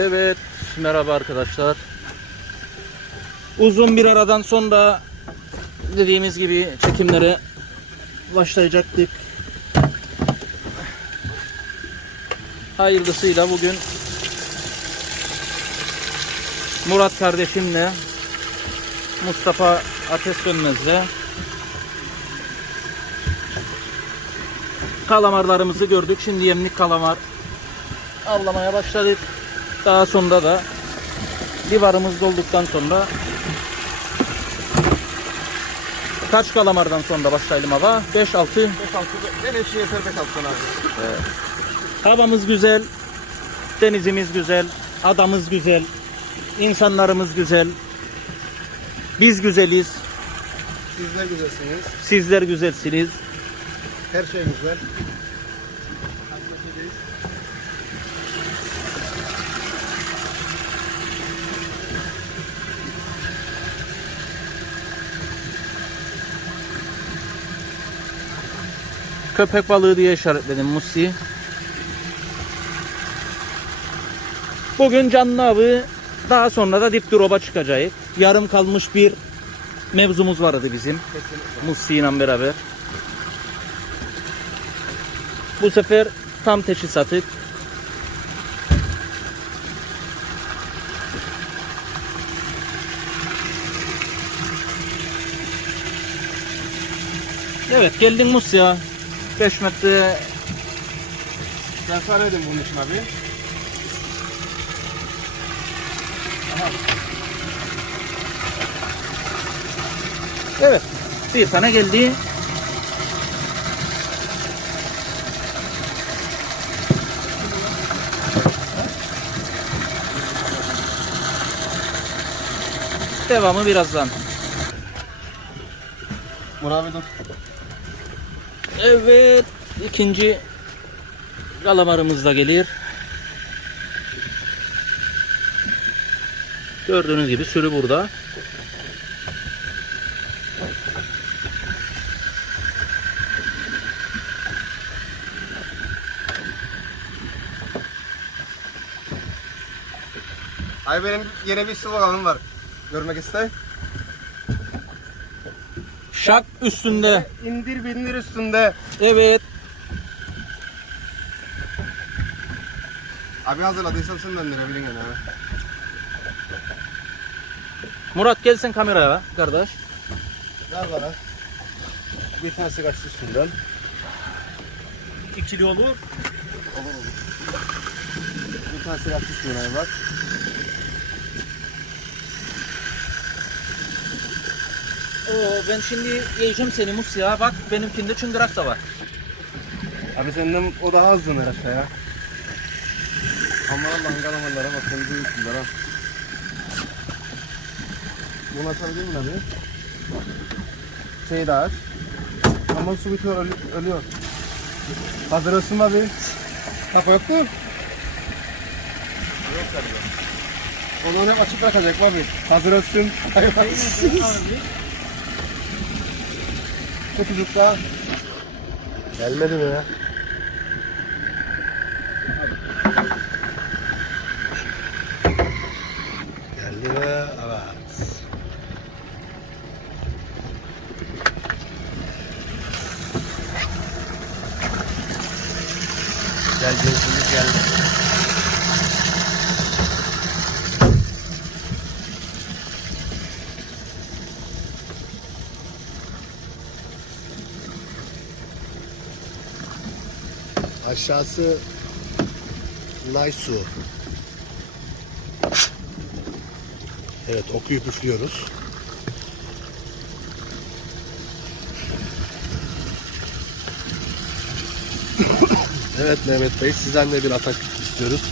Evet, merhaba arkadaşlar. Uzun bir aradan sonra dediğimiz gibi çekimlere başlayacaktık. Hayırlısıyla bugün Murat kardeşimle Mustafa Ateş Sönmez'le kalamarlarımızı gördük. Şimdi yemlik kalamar avlamaya başladık. Daha sonra da livarımız dolduktan sonra kaç kalamardan sonra başlayalım hava? 5-6 5-6 benim için yeter 5-6 tane abi. Havamız güzel, denizimiz güzel, adamız güzel, insanlarımız güzel. Biz güzeliz, Sizler güzelsiniz. sizler güzelsiniz. Her şey güzel. köpek balığı diye işaretledim Musi. Bugün canlı avı daha sonra da dip droba çıkacak. Yarım kalmış bir mevzumuz vardı bizim. Musi ile beraber. Bu sefer tam teşhisatı Evet geldin Musya. 45 metre Transfer edin bunun için abi. Aha. Evet. Bir tane geldi. Devamı birazdan. Murat abi dur. Evet. ikinci kalamarımız da gelir. Gördüğünüz gibi sürü burada. Abi benim yine bir sloganım var. Görmek ister. Şak üstünde. İndir bindir üstünde. Evet. Abi hazırladıysan sen döndürebilin yani abi. Murat gelsin kameraya kardeş. Ver bana. Bir tanesi kaçtı üstünden. İkili olur. Olur olur. Bir tanesi kaçtı üstünden bak. Oo, ben şimdi yiyeceğim seni Musya. Bak benimkinde çıngırak da var. Abi senden o daha az döner aşağıya. Ama Allah'ın kalamarlara bakın büyüksünler ha. Bunu açabilir miyim abi? Şey daha aç. Ama su bitiyor ölü- ölüyor. Hazır olsun abi. Kafa yok mu? Yok tabii. Onu hep açık bırakacak abi. Hazır olsun. Hayvan. Kutucukta. Gelmedi mi ya? Geldi mi? Evet. Gel gözümüz geldi. Aşağısı Laysu. Evet okuyup üflüyoruz. evet Mehmet Bey sizden de bir atak istiyoruz.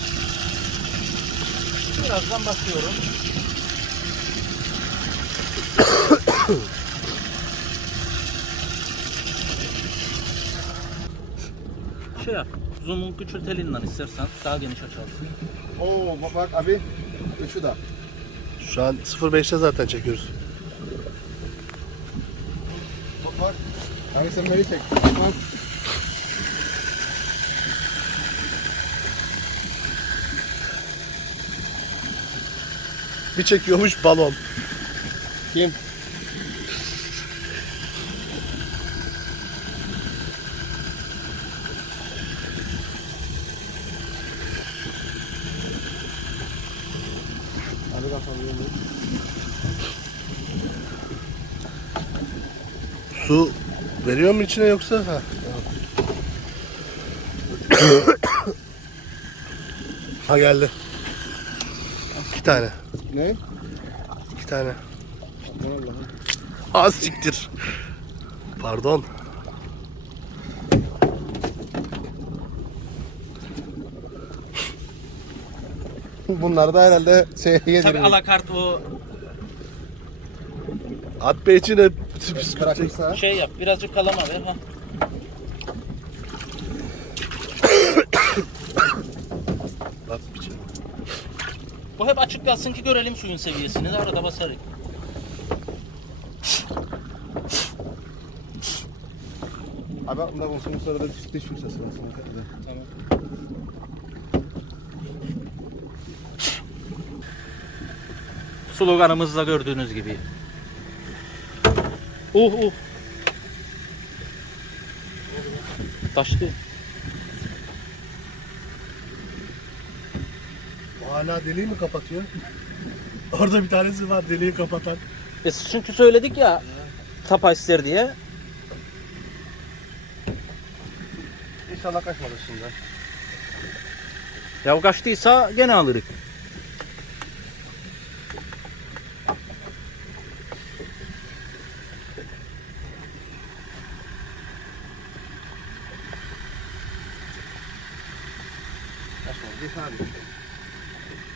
Birazdan başlıyorum. şey yap. Zoom'un küçült elinden istersen daha geniş açarsın. Oo bak bak abi. Üçü de. Şu an 05'te zaten çekiyoruz. Bak bak. Abi sen beni çek. Bak. Bir çekiyormuş balon. Kim? Veriyor mu içine yoksa? Ha. ha geldi. İki tane. Ne? iki tane. Allah'ım. Az siktir. Pardon. Bunlar da herhalde şeye Tabii alakart o At be içine Bırakırsa. şey yap. Birazcık kalama ver. Ha. At içine. Bu hep açık kalsın ki görelim suyun seviyesini de arada basarız. Abi bunda bunun sonra da diş, diş fırçası var. Tamam. Sloganımızda gördüğünüz gibi. Uh uh. Taştı. Hala deliği mi kapatıyor? Orada bir tanesi var deliği kapatan. E çünkü söyledik ya tapa ister diye. İnşallah kaçmadı şimdi. Ya kaçtıysa gene alırız.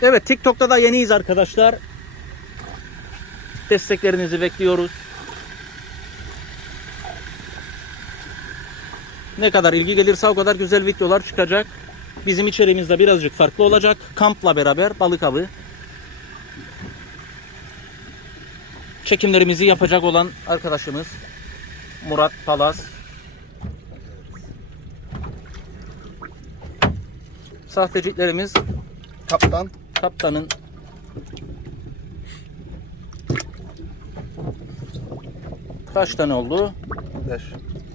Evet TikTok'ta da yeniyiz arkadaşlar. Desteklerinizi bekliyoruz. Ne kadar ilgi gelirse o kadar güzel videolar çıkacak. Bizim içeriğimiz de birazcık farklı olacak. Kampla beraber balık avı. Çekimlerimizi yapacak olan arkadaşımız Murat Palas. Sahteciklerimiz Kaptan. kaptanın kaç tane oldu? 5.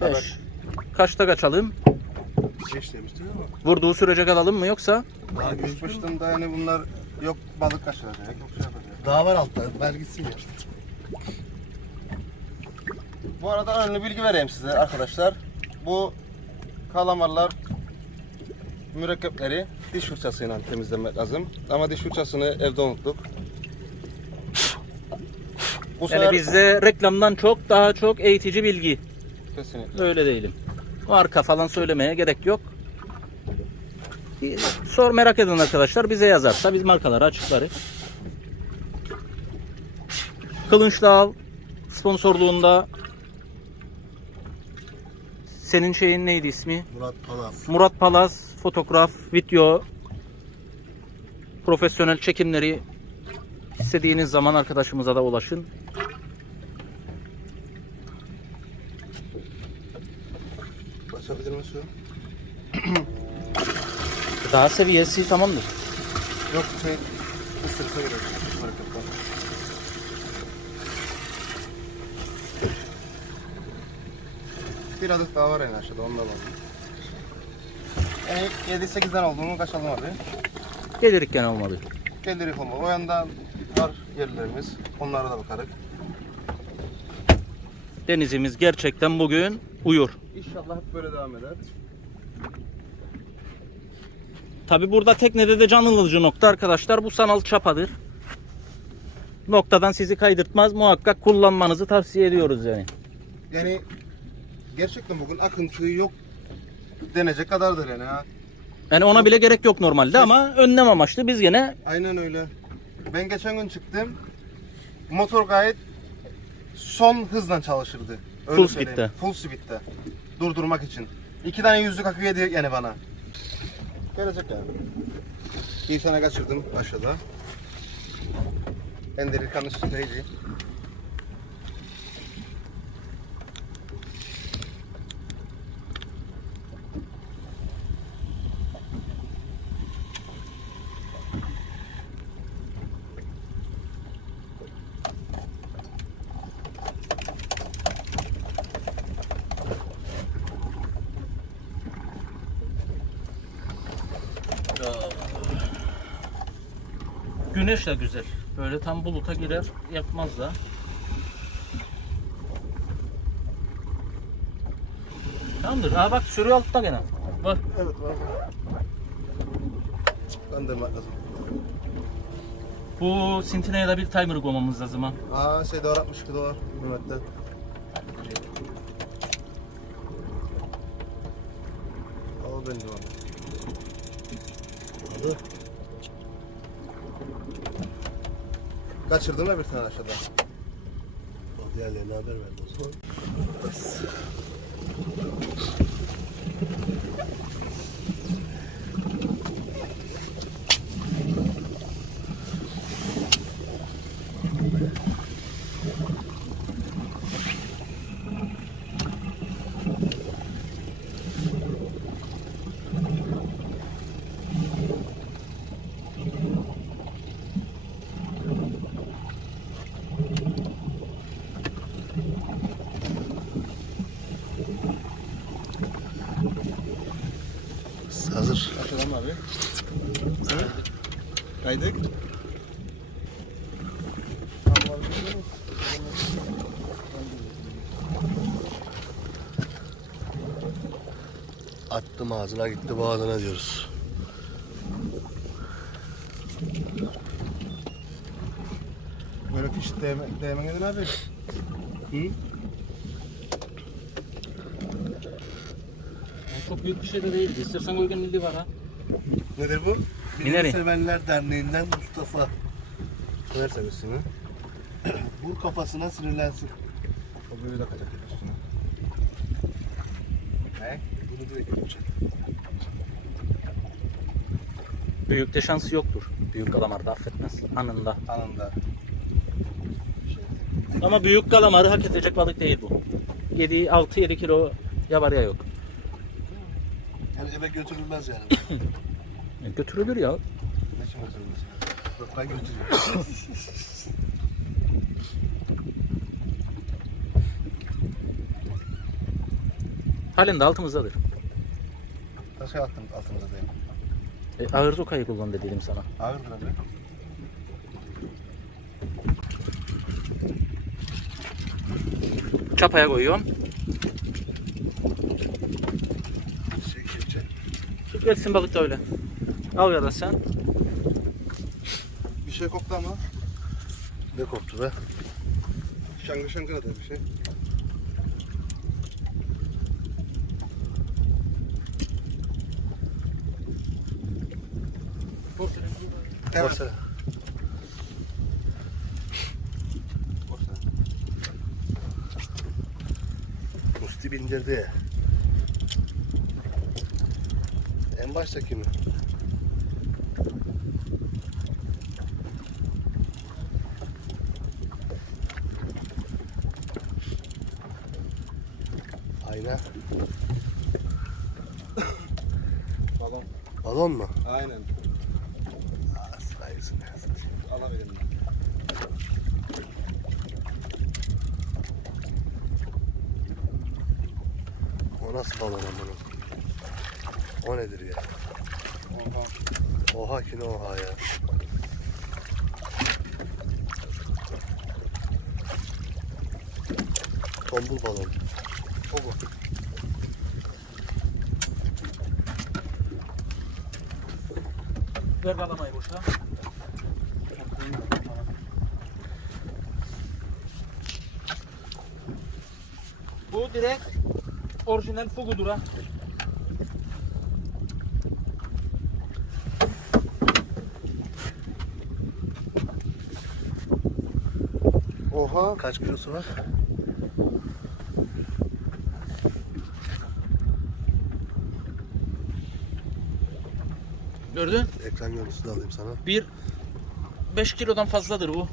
5. Kaçta kaçalım? Geç demiştin ama. Vurduğu sürece kalalım mı yoksa? Daha gözükmüyor. Düşmüştüm da yani bunlar yok balık kaçıracak, yok şey yapacak. Daha var altta. Ver gitsin ya. Bu arada önemli bilgi vereyim size arkadaşlar. Bu kalamarlar mürekkepleri diş fırçasıyla temizlemek lazım. Ama diş fırçasını evde unuttuk. Bu Yani sefer bizde reklamdan çok daha çok eğitici bilgi. kesinlikle. Öyle değilim. Marka falan söylemeye gerek yok. Sor merak edin arkadaşlar. Bize yazarsa biz markaları açıklarız. Kılınçlı Av sponsorluğunda senin şeyin neydi ismi? Murat Palas. Murat Palaz fotoğraf, video, profesyonel çekimleri istediğiniz zaman arkadaşımıza da ulaşın. Başabilir mi su? Daha seviyesi tamamdır. Yok şey ısırsa gerek. Bir adet daha var en aşağıda ondan var. Yani 7-8 tane olduğunu kaçalım abi. Gelirikken olmadı. Gelir olma. O yandan var yerlerimiz. Onlara da bakarız. Denizimiz gerçekten bugün uyur. İnşallah hep böyle devam eder. Tabi burada teknede de can alıcı nokta arkadaşlar bu sanal çapadır. Noktadan sizi kaydırtmaz. Muhakkak kullanmanızı tavsiye ediyoruz yani. Yani gerçekten bugün akıntı yok denecek kadardır yani ha. Yani ona bile gerek yok normalde ama önlem amaçlı biz gene Aynen öyle. Ben geçen gün çıktım. Motor gayet son hızla çalışırdı. Full söyleyeyim. speed'te. Full speed'te. Durdurmak için. İki tane yüzlük akıyor diye yani bana. Gelecek yani. Bir tane kaçırdım aşağıda. Enderirkanın üstündeydi. Güneş de güzel. Böyle tam buluta girer yakmaz da. Tamamdır. Ha bak sürü altta gene. Bak. Evet var. De lazım. Bu Sintina'ya da bir timer koymamız lazım ha. Aa şey dolar 62 dolar. Hürmette. Al beni de abi. Hadi. Kaçırdın mı bir tane aşağıda? O diğerlerine haber verdi o zaman. Hazır. Aşağıdan mı abi? Evet. Kaydık. Attım ağzına gitti boğazına diyoruz. Böyle fiş değme, değmengedin abi. Hı? Çok büyük bir şey de değildi. İstersen uygun milli var ha. Nedir bu? Mineri. Bilim Sevenler Derneği'nden Mustafa. Koyarsa üstüne. Vur kafasına sinirlensin. O böyle de kaçacak üstüne. Ne? Bunu direkt yapacak. Büyükte şansı yoktur. Büyük kalamarda affetmez. Anında. Anında. Ama büyük kalamarı hak edecek balık değil bu. 7 6-7 kilo ya var ya yok. Yani eve götürülmez yani. E, Götürülür ya. Ne için götürülmüş? Bak ben götürüyorum. Halen de altımızdadır. Taşı attım altımıza değil. E, ağır zokayı kullan dedim sana. Ağırdır abi. Çapaya koyuyorum. Şey kepçe. Tut geçsin balık da öyle. Al ya da sen. Bir şey koktu ama. Ne koptu be? Şangır şangır adı bir şey. Evet. Porse. Musti bindirdi. En baştaki mi? Ayna. Balon. Balon mu? Aynen. Aa, sayısın. Alabildim ben. O nasıl balon amına? O nedir ya? Oha. Oha ki ne oha ya. Tombul balon. O bu. Ver kalamayı boşa. Bu direkt orijinal fugudur ha. Oha. Kaç kilosu var? Gördün? Ekran görüntüsü de alayım sana. Bir 5 kilodan fazladır bu.